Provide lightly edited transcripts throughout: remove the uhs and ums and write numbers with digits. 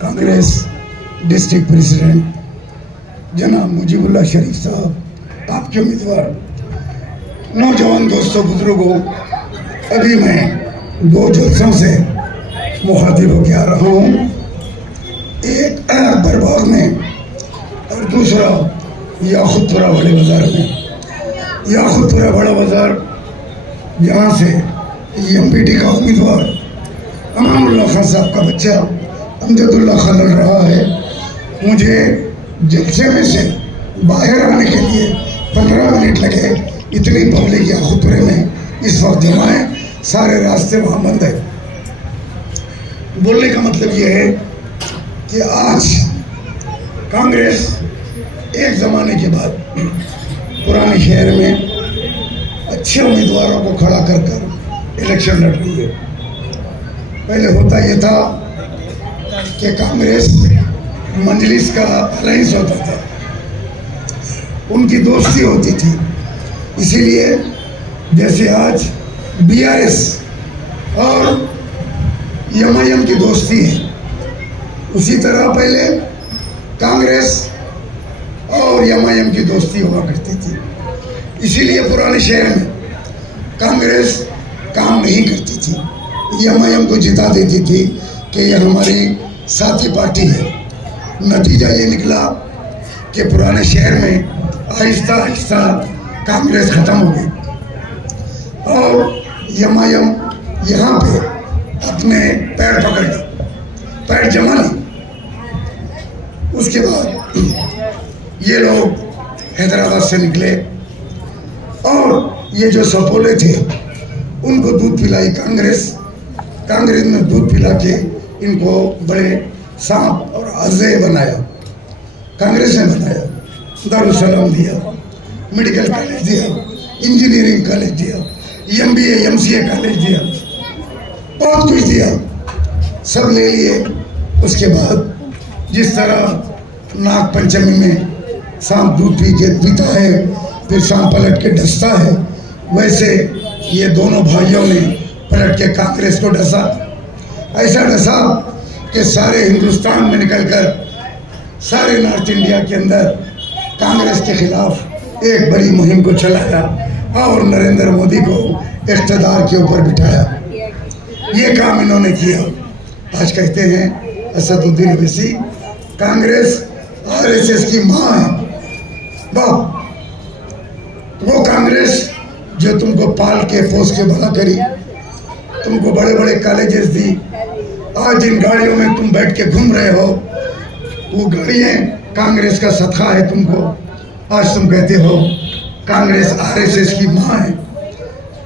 Congress district president जनाब मुजीबुल्लाह शरीफ साहब, आपके उम्मीदवार, नौजवान दोस्तों, बुजुर्गों, अभी मैं 2 जलसों से मुखातिब होकर आ रहा हूँ। एक बरबाग में और दूसरा याखुतपुरा बड़े बाजार में। याखुतपुरा बड़ा बाजार, यहाँ से एमपीटी का उम्मीदवार अमानुल्लाह खान साहब का बच्चा अमजदुल्लाह खान लड़ रहा है। मुझे जलसे में से बाहर आने के लिए 15 मिनट लगे। इतनी पब्लिक याखुतपुरे में इस वक्त जमा है, सारे रास्ते वहाँ बंद है। बोलने का मतलब ये है कि आज कांग्रेस एक ज़माने के बाद पुराने शहर में अच्छे उम्मीदवारों को खड़ा कर इलेक्शन लड़ रही है। पहले होता यह था कि कांग्रेस मंजलिस का अलायंस होता था, उनकी दोस्ती होती थी। इसीलिए जैसे आज बीआरएस और एमआईएम की दोस्ती है, उसी तरह पहले कांग्रेस और एमआईएम की दोस्ती हुआ करती थी। इसीलिए पुराने शहर में कांग्रेस काम नहीं करती थी, एमआईएम को जिता देती थी कि यह हमारी साथी पार्टी है। नतीजा ये निकला कि पुराने शहर में आहिस्ता आहिस्ता कांग्रेस खत्म हो गई और एमआईएम यहाँ पे अपने पैर पकड़ ली, पैर जमा ली। उसके बाद ये लोग हैदराबाद से निकले और ये जो सपोले थे उनको दूध पिलाई कांग्रेस ने दूध पिला के इनको बड़े सांप और अजय बनाया। कांग्रेस ने बनाया, दारुसलाम दिया, मेडिकल कॉलेज दिया, इंजीनियरिंग कॉलेज दिया, एमबीए एमसीए कॉलेज दिया, बहुत कुछ दिया, सब ले लिए। उसके बाद जिस तरह नाग पंचमी में सांप दूध पीता है, फिर सांप पलट के डसता है, वैसे ये दोनों भाइयों ने पलट के कांग्रेस को डसा। ऐसा डसा कि सारे हिंदुस्तान में निकलकर सारे नॉर्थ इंडिया के अंदर कांग्रेस के खिलाफ एक बड़ी मुहिम को चलाया और नरेंद्र मोदी को इख्तिदार के ऊपर बिठाया। ये काम इन्होंने किया। आज कहते हैं असदुद्दीन ओवैसी कांग्रेस आरएसएस की माँ है। वो कांग्रेस जो तुमको पाल के पोस के बड़ा करी, तुमको बड़े बड़े कॉलेजेस दी, आज जिन गाड़ियों में तुम बैठ के घूम रहे हो वो गाड़ियाँ कांग्रेस का सदका है तुमको। आज तुम कहते हो कांग्रेस आरएसएस की माँ है।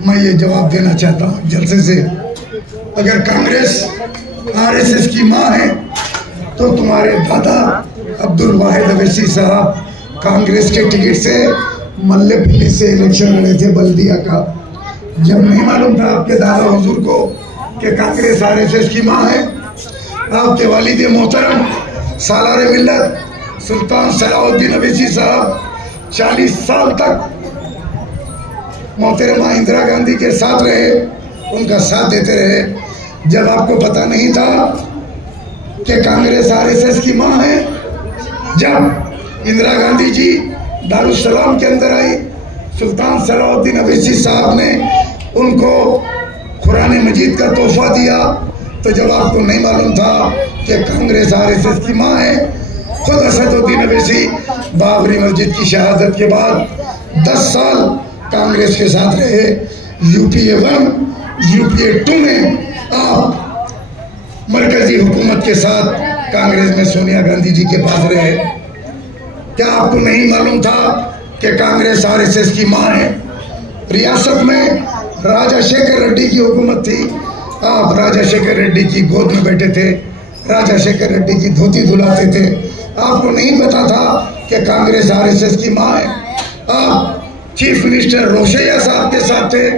मैं ये जवाब देना चाहता हूँ जलसे से, अगर कांग्रेस आरएसएस की माँ है तो तुम्हारे दादा अब्दुल वाहिद ओवैसी साहब कांग्रेस के टिकट से मल्लेपल्ली से इलेक्शन लड़े थे बल्दिया का। जब नहीं मालूम था आपके दादा हुजूर को कि कांग्रेस आरएसएस की माँ है, आपके वालिद मोहतरम सालारे मिल्लत सुल्तान सलाउद्दीन ओवैसी साहब 40 साल तक मोहतरमा इंदिरा गांधी के साथ रहे, उनका साथ देते रहे। जब आपको पता नहीं था कि कांग्रेस आरएसएस की माँ है, जब इंदिरा गांधी जी दारुसलाम के अंदर आई, सुल्तान सलाउद्दीन ओवैसी साहब ने उनको कुरान मजीद का तोहफा दिया, तो जब आपको नहीं मालूम था कि कांग्रेस आरएसएस की माँ है, खुद असदुद्दीन ओवैसी बाबरी मस्जिद की शहादत के बाद 10 साल कांग्रेस के साथ रहे। यूपीए 1 यूपीए 2 में आप मरकजी हुकूमत के साथ कांग्रेस में सोनिया गांधी जी के पास रहे। क्या आपको नहीं मालूम था कि कांग्रेस आरएसएस की माँ है? रियासत में राजाशेखर रेड्डी की हुकूमत थी, आप राजाशेखर रेड्डी की गोद में बैठे थे, राजाशेखर रेड्डी की धोती धुलाते थे। आपको नहीं पता था कि कांग्रेस आरएसएस की माँ है। आप चीफ मिनिस्टर रोशैया साहब के साथ थे,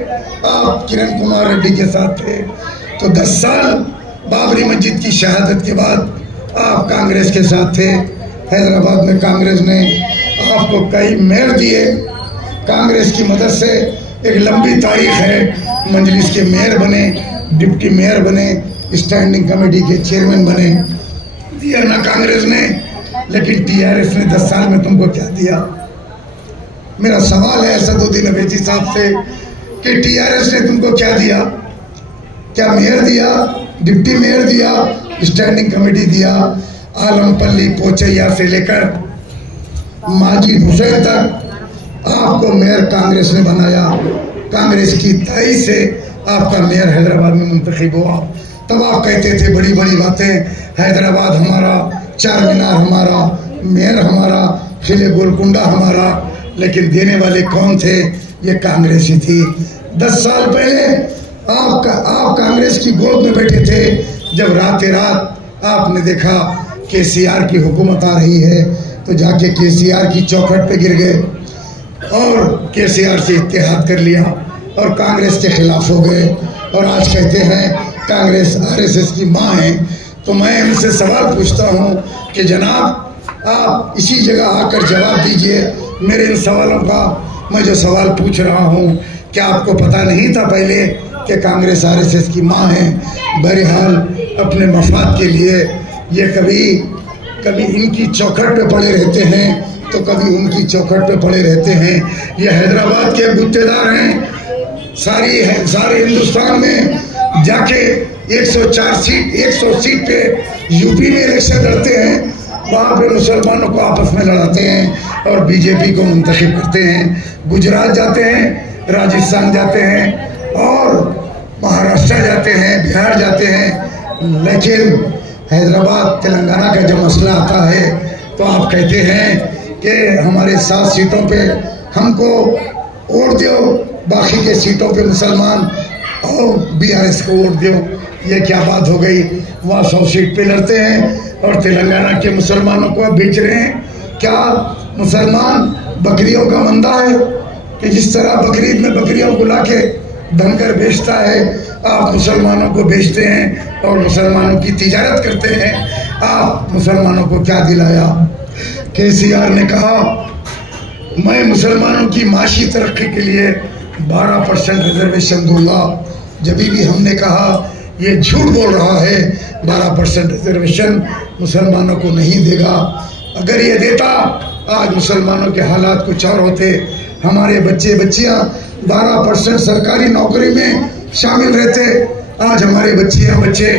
आप किरण कुमार रेड्डी के साथ थे। तो 10 साल बाबरी मस्जिद की शहादत के बाद आप कांग्रेस के साथ थे। हैदराबाद में कांग्रेस ने आपको कई मेयर दिए। कांग्रेस की मदद से एक लंबी तारीख है, मजलिस के मेयर बने, डिप्टी मेयर बने, स्टैंडिंग कमेटी के चेयरमैन बने, दिया ना कांग्रेस ने, लेकिन टीआरएस ने 10 साल में तुमको क्या दिया? मेरा सवाल है असदुद्दीन अवैसी साहब से कि टीआरएस ने तुमको क्या दिया? क्या मेयर दिया, डिप्टी मेयर दिया, स्टैंडिंग कमेटी दिया? आलमपल्ली पोचैया से लेकर माजिद हुसैन तक आपको मेयर कांग्रेस ने बनाया। कांग्रेस की ताई से आपका मेयर हैदराबाद में मुंतखब हुआ। तब आप कहते थे बड़ी बड़ी बातें, हैदराबाद हमारा, चार मीनार हमारा, मेयर हमारा, किले गोलकुंडा हमारा, लेकिन देने वाले कौन थे? ये कांग्रेस ही थी। 10 साल पहले आप कांग्रेस की गोद में बैठे थे, जब रातें रात आपने देखा केसीआर की हुकूमत आ रही है तो जाके केसीआर की चौखट पे गिर गए और केसीआर से इत्तेहाद कर लिया और कांग्रेस के खिलाफ हो गए और आज कहते हैं कांग्रेस आरएसएस की माँ है। तो मैं इनसे सवाल पूछता हूँ कि जनाब आप इसी जगह आकर जवाब दीजिए मेरे इन सवालों का। मैं जो सवाल पूछ रहा हूँ, क्या आपको पता नहीं था पहले कि कांग्रेस आरएसएस की माँ है? बहरहाल अपने मफाद के लिए ये कभी इनकी चौखट पे पड़े रहते हैं तो कभी उनकी चौखट पे पड़े रहते हैं। ये हैदराबाद के गुत्तेदार हैं। सारे हिंदुस्तान में जाके 100 सीट पे यूपी में इलेक्शन लड़ते हैं, वहाँ पे मुसलमानों को आपस में लड़ाते हैं और बीजेपी को मुंतखब करते हैं। गुजरात जाते हैं, राजस्थान जाते हैं और महाराष्ट्र जाते हैं, बिहार जाते हैं, लेकिन हैदराबाद तेलंगाना का जब मसला आता है तो आप कहते हैं कि हमारे 7 सीटों पे हमको वोट दो, बाकी के सीटों पे मुसलमान और बीआरएस को वोट दो। ये क्या बात हो गई? वहाँ 100 सीट पे लड़ते हैं और तेलंगाना के मुसलमानों को आप बेच रहे हैं। क्या मुसलमान बकरियों का मंदा है कि जिस तरह बकरीद में बकरियों को लाके धनकर बेचता है, आप मुसलमानों को बेचते हैं और मुसलमानों की तिजारत करते हैं। आप मुसलमानों को क्या दिलाया? केसीआर ने कहा मैं मुसलमानों की माशी तरक्की के लिए 12% रिजर्वेशन दूंगा। जब भी हमने कहा ये झूठ बोल रहा है, 12% रिजर्वेशन मुसलमानों को नहीं देगा। अगर ये देता आज मुसलमानों के हालात कुछ और होते। हमारे बच्चे बच्चियां 12% सरकारी नौकरी में शामिल रहते, आज हमारे बच्चे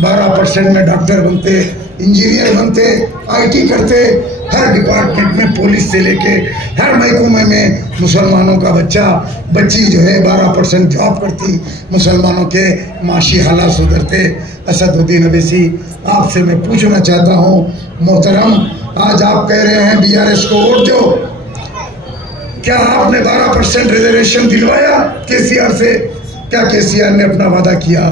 12% में डॉक्टर बनते, इंजीनियर बनते, आईटी करते। हर डिपार्टमेंट में पुलिस से लेके हर महकमे में मुसलमानों का बच्ची जो है 12% जॉब करती, मुसलमानों के माशी हालात सुधरते। असदुद्दीन अवैसी आपसे मैं पूछना चाहता हूँ मोहतरम, आज आप कह रहे हैं बीआरएस को वोट दो, क्या आपने 12% रिजर्वेशन दिलवाया केसीआर से? क्या केसीआर ने अपना वादा किया?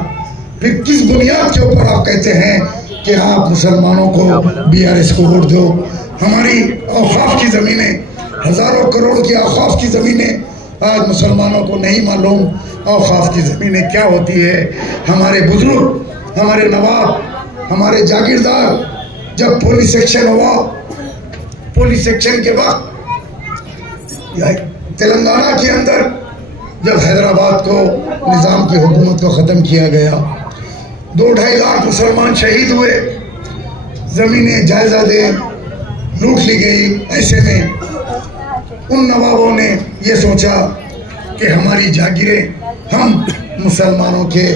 फिर किस बुनियाद के ऊपर आप कहते हैं कि आप मुसलमानों को बीआरएस को वोट दो? हमारी औकाफ की ज़मीनें, हज़ारों करोड़ की औकाफ की ज़मीनें आज मुसलमानों को नहीं मालूम औकाफ की ज़मीनें क्या होती है। हमारे बुजुर्ग, हमारे नवाब, हमारे जागीरदार जब पुलिस एक्शन हुआ, पुलिस एक्शन के वक्त तेलंगाना के अंदर जब हैदराबाद को निज़ाम की हुकूमत को ख़त्म किया गया, 2-2.5 लाख मुसलमान शहीद हुए, ज़मीनें जायदादें लूट ली गई। ऐसे में उन नवाबों ने ये सोचा कि हमारी जागीरें हम मुसलमानों के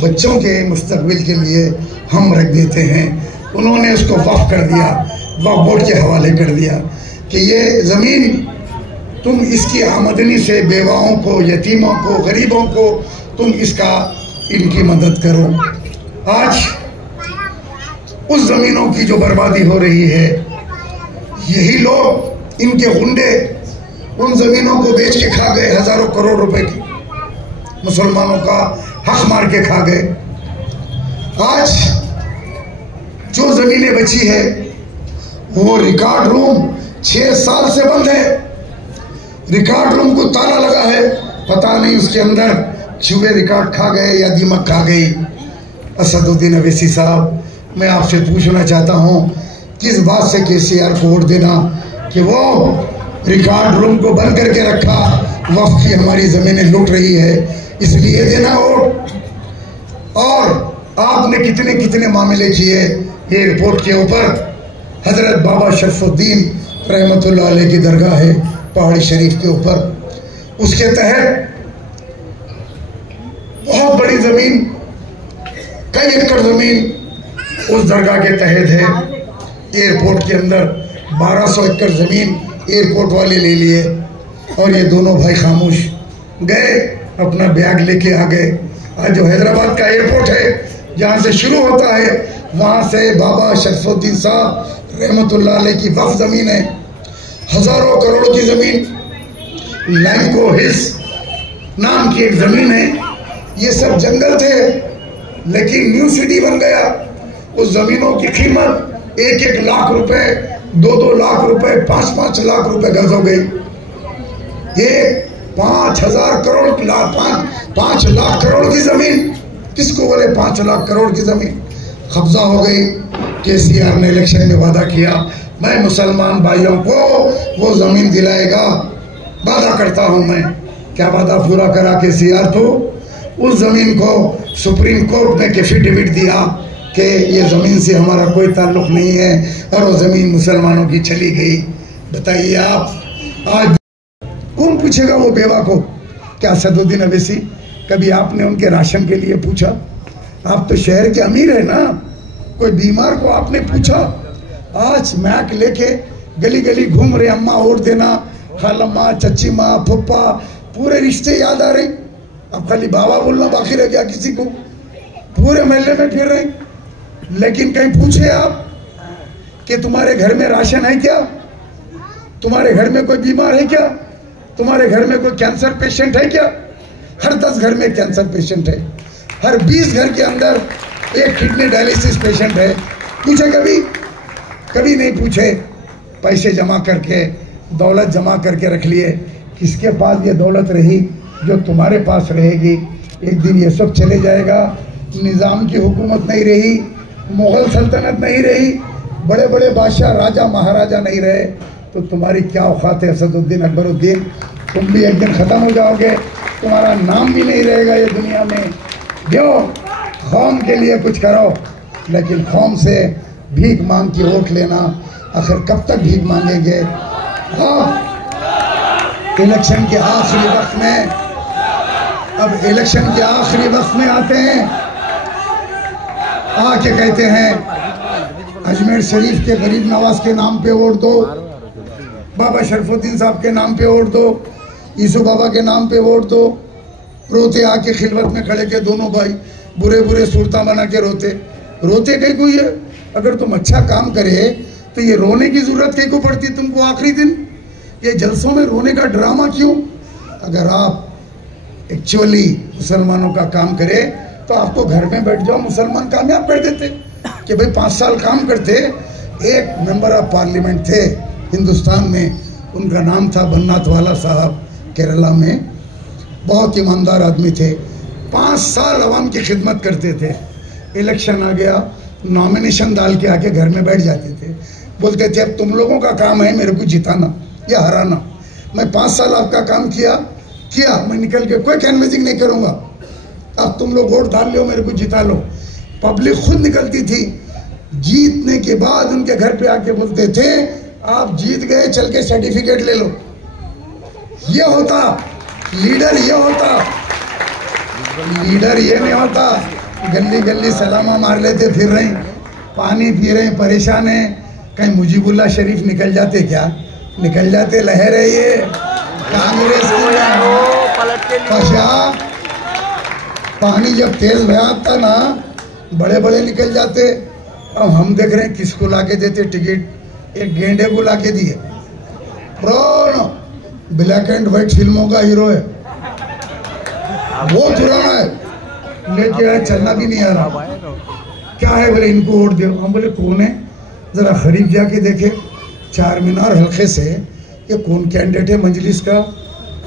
बच्चों के मुस्तकबिल के लिए हम रख देते हैं। उन्होंने उसको वक्फ कर दिया, वक्फ बोर्ड के हवाले कर दिया कि ये ज़मीन तुम इसकी आमदनी से बेवाओं को, यतीमों को, गरीबों को तुम इनकी मदद करो। आज उस ज़मीनों की जो बर्बादी हो रही है, यही लोग, इनके गुंडे उन ज़मीनों को बेच के खा गए, हज़ारों करोड़ रुपए की मुसलमानों का हक मार के खा गए। आज जो ज़मीनें बची है वो रिकॉर्ड रूम 6 साल से बंद है। रिकॉर्ड रूम को ताला लगा है, पता नहीं उसके अंदर चूहे रिकॉर्ड खा गए या दीमक खा गई। असदुद्दीन अवैसी साहब, मैं आपसे पूछना चाहता हूँ किस बात से केसीआर को वोट देना कि वो रिकॉर्ड रूम को बंद करके रखा, वक्फ की हमारी ज़मीनें लूट रही है, इसलिए देना वोट? और आपने कितने कितने मामले किए एयरपोर्ट के ऊपर। हजरत बाबा शरफुद्दीन रहमतुल्लाह अलैह की दरगाह है पहाड़ी शरीफ के ऊपर, उसके तहत बहुत बड़ी जमीन, कई एकड़ जमीन उस दरगाह के तहत है। एयरपोर्ट के अंदर 1200 एकड़ जमीन एयरपोर्ट वाले ले लिए और ये दोनों भाई खामोश गए, अपना बैग लेके आ गए। आज जो हैदराबाद का एयरपोर्ट है जहाँ से शुरू होता है, वहाँ से बाबा शरफुद्दीन साहब रहमतुल्लाह अलैह की वक्फ जमीन है, हजारों करोड़ की जमीन। लैंको हिल्स नाम की एक जमीन है, ये सब जंगल थे लेकिन न्यू सिटी बन गया। उस जमीनों की कीमत 1-1 लाख रुपए, 2-2 लाख रुपए, 5-5 लाख रुपए गज हो गई। ये 5,000 करोड़ 5 लाख करोड़ की जमीन, किसको बोले 5 लाख करोड़ की जमीन कब्जा हो गई। केसीआर ने इलेक्शन में वादा किया, मैं मुसलमान भाइयों को वो जमीन दिलाएगा, वादा करता हूं मैं। क्या वादा पूरा करा केसीआर? तो उस जमीन को सुप्रीम कोर्ट में एफिडेविट दिया कि ये जमीन से हमारा कोई ताल्लुक नहीं है और वो जमीन मुसलमानों की चली गई। बताइए आप, आज कौन पूछेगा वो बेवा को? क्या असदुद्दीन अवैसी कभी आपने उनके राशन के लिए पूछा? आप तो शहर के अमीर है ना, कोई बीमार को आपने पूछा? आज मैक लेके गली गली घूम रहे, अम्मा वोट देना, खालम्मा, चच्ची माँ, फुप्पा, पूरे रिश्ते याद आ रहे। अब खाली बाबा बोलना बाकी रह गया किसी को, पूरे महल्ले में फिर रहे। लेकिन कहीं पूछे आप कि तुम्हारे घर में राशन है क्या? तुम्हारे घर में कोई बीमार है क्या? तुम्हारे घर में कोई कैंसर पेशेंट है क्या? हर 10 घर में कैंसर पेशेंट है, हर 20 घर के अंदर एक किडनी डायलिसिस पेशेंट है। पूछे कभी? कभी नहीं पूछे। पैसे जमा करके, दौलत जमा करके रख लिए। किसके पास ये दौलत रही जो तुम्हारे पास रहेगी? एक दिन ये सब चले जाएगा। निज़ाम की हुकूमत नहीं रही, मुग़ल सल्तनत नहीं रही, बड़े बड़े बादशाह राजा महाराजा नहीं रहे, तो तुम्हारी क्या औकात है असदुद्दीन अकबरुद्दीन? तुम भी एक दिन ख़त्म हो जाओगे, तुम्हारा नाम भी नहीं रहेगा ये दुनिया में। जो कौम के लिए कुछ करो, लेकिन कौम से भीख मांग के वोट लेना, आखिर कब तक भीख मांगेंगे? हाँ, इलेक्शन के आखिरी वक्त में, अब इलेक्शन के आखिरी वक्त में आते हैं, आके कहते हैं अजमेर शरीफ के गरीब नवाज के नाम पे वोट दो, बाबा शरफुद्दीन साहब के नाम पे वोट दो, ईसु बाबा के नाम पे वोट दो। रोते आके खिलवत में खड़े के दोनों भाई बुरे बुरे सूरता बना के रोते। रोते कहीं को? ये अगर तुम अच्छा काम करे तो ये रोने की जरूरत कहीं को पड़ती तुमको आखिरी दिन? ये जलसों में रोने का ड्रामा क्यों? अगर आप एक्चुअली मुसलमानों का काम करे तो आप तो घर में बैठ जाओ, मुसलमान कामयाब कर देते। कि भाई 5 साल काम करते। एक मेंबर ऑफ पार्लियामेंट थे हिंदुस्तान में, उनका नाम था बन्नाथवाला साहब, केरला में, बहुत ईमानदार आदमी थे। 5 साल अवाम की खिदमत करते थे। इलेक्शन आ गया, नॉमिनेशन डाल के आके घर में बैठ जाते थे। बोलते थे अब तुम लोगों का काम है मेरे को जिताना या हराना। मैं 5 साल आपका काम किया, मैं निकल के कोई कैनवेसिंग नहीं करूंगा, अब तुम लोग वोट डाल लो, मेरे को जिता लो। पब्लिक खुद निकलती थी। जीतने के बाद उनके घर पे आके बोलते थे आप जीत गए, चल के सर्टिफिकेट ले लो। ये होता लीडर, ये होता लीडर, ये नहीं होता गली गली सलामा मार लेते फिर रहे, पानी पी रहे, परेशान है। कहीं मुजीबुल्लाह शरीफ निकल जाते? क्या निकल जाते? लहर है ये कांग्रेस की। पशा पानी जब तेज भयाता ना, बड़े बड़े निकल जाते। अब हम देख रहे हैं किसको लाके देते टिकट? एक गेंडे को लाके दिए। ब्लैक एंड व्हाइट फिल्मों का हीरो है, वो पुराना है, लेके आए, चलना भी नहीं आ रहा। क्या है? बोले इनको वोट दो। हम बोले कौन है? जरा करीब जाके देखे, चार मीनार हल्के से, ये कौन कैंडिडेट है मजलिस का?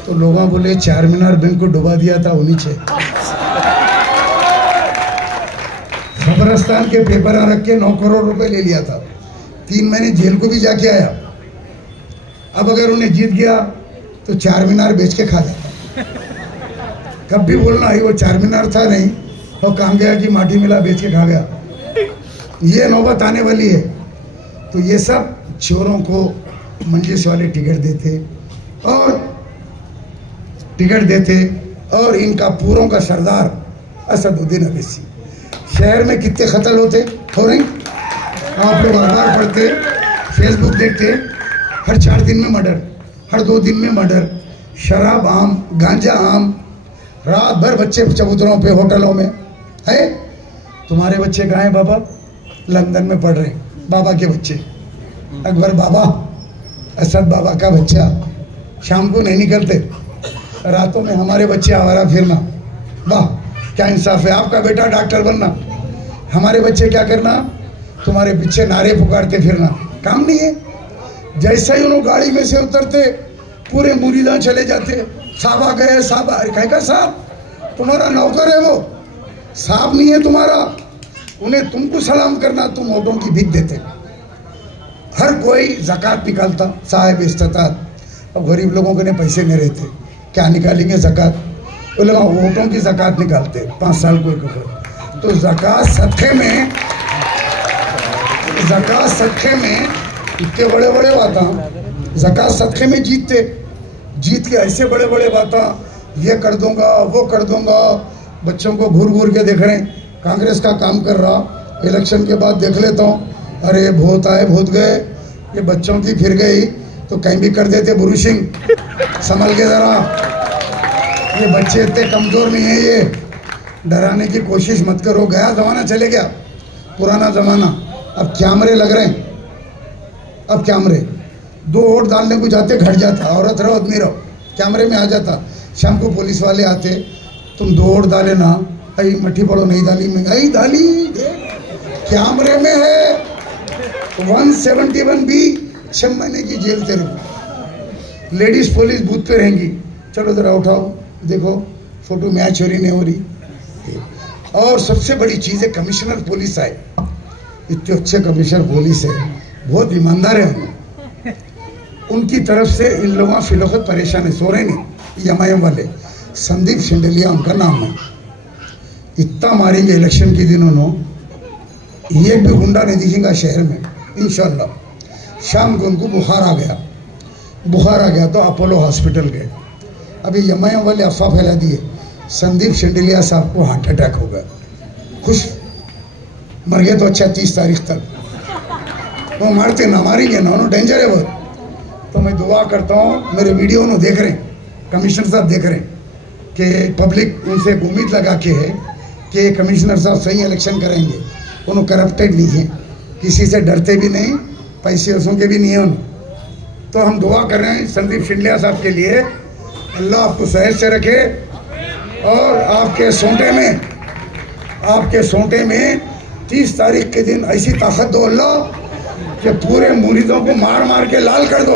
तो लोग बोले चार मीनार बैंक को डुबा दिया था वो नीचे। खबरस्तान के पेपर रख के 9 करोड़ रुपए ले लिया था। 3 महीने जेल को भी जाके आया। अब अगर उन्हें जीत गया तो 4 मीनार बेच के खा जाता। कब भी बोलना है वो 4 मीनार था नहीं, और काम गया कि माटी मिला बेच के खा गया। ये नौबत आने वाली है। तो ये सब चोरों को मंजिस वाले टिकट देते और इनका पूरों का सरदार असदुद्दीन अवैसी। शहर में कितने कत्ल हो रहे हैं, आप लोग अखबार पढ़ते, फेसबुक देखते, हर 4 दिन में मर्डर, हर 2 दिन में मर्डर, शराब आम, गांजा आम, रात भर बच्चे चबूतरों पे, होटलों में है। तुम्हारे बच्चे कहाँ हैं बाबा? लंदन में पढ़ रहे हैं। बाबा के बच्चे, अकबर बाबा, असद बाबा का बच्चा शाम को नहीं निकलते, रातों में हमारे बच्चे आवारा फिरना। वाह क्या इंसाफ है। आपका बेटा डॉक्टर बनना, हमारे बच्चे क्या करना? तुम्हारे पीछे नारे पुकारते फिरना। काम नहीं है। जैसा ही उन्होंने गाड़ी में से उतरते पूरे मुरीदा चले जाते। साहब आ गए, साहब आ गए। का साहब? तुम्हारा नौकर है वो, साहब नहीं है तुम्हारा। उन्हें तुमको सलाम करना, तुम वोटों की भीख देते। हर कोई ज़कात निकालता, साहिब इस्तात। अब गरीब लोगों के लिए पैसे नहीं रहते, क्या निकालेंगे ज़कात? वो लोग वोटों की ज़कात निकालते 5 साल को एक। तो ज़कात सदक़े में इतने बड़े बड़े बाता, ज़कात सदक़े में जीत के ऐसे बड़े बड़े बाता, ये कर दूंगा वो कर दूंगा। बच्चों को घूर के देख रहे हैं, कांग्रेस का काम कर रहा। इलेक्शन के बाद देख लेता हूँ, अरे भूत आए भूत गए, ये बच्चों की फिर गई तो कहीं भी कर देते बुरुशिंग। संभल के जरा, ये बच्चे इतने कमजोर नहीं है, ये डराने की कोशिश मत करो। गया जमाना, चले गया पुराना जमाना। अब कैमरे लग रहे हैं, अब कैमरे 2 वोट डालने को जाते घट जाता, औरत रहो आदमी रहो, कैमरे में आ जाता। शाम को पुलिस वाले आते, तुम 2 वोट डाले ना, आई मट्ठी पड़ो, नहीं डाली, महंगाई डाली, कैमरे में है। 171B 6 महीने की जेल तेरे को। लेडीज पुलिस बूथ पे रहेंगी, चलो जरा उठाओ देखो फोटो, मैच चोरी नहीं हो रही। और सबसे बड़ी चीज़ है कमिश्नर पुलिस आए, इतने अच्छे कमिश्नर पुलिस है, बहुत ईमानदार है। उनकी तरफ से इन लोगों फिलौकत परेशान है, सो रहे नहीं। एमआईएम वाले संदीप शिंडेलिया उनका नाम है, इतना मारेंगे इलेक्शन के दिन उन्होंने, ये भी गुंडा नहीं दिखेगा शहर में इंशाल्लाह। शाम को उनको बुखार आ गया तो अपोलो हॉस्पिटल गए। अभी एमआईएम वाले अफवाह फैला दिए संदीप शिंडेलिया साहब को हार्ट अटैक हो गया। खुश मर गए तो अच्छा, 30 तारीख तक वो मारते ना, मारेंगे ना, उन्होंने डेंजर है बहुत। तो मैं दुआ करता हूँ, मेरे वीडियो उन्होंने देख रहे हैं, कमिश्नर साहब देख रहे हैं कि पब्लिक उनसे उम्मीद लगा के है कि कमिश्नर साहब सही इलेक्शन करेंगे। उन्होंने करप्टेड नहीं है, किसी से डरते भी नहीं, पैसे वैसों के भी नहीं है उन्होंने। तो हम दुआ कर रहे हैं संदीप शिंडेलिया साहब के लिए, अल्लाह आपको सेहत से रखे और आपके सोंटे में 30 तारीख के दिन ऐसी ताकत दो अल्लाह कि पूरे मुरीदों को मार के लाल कर दो।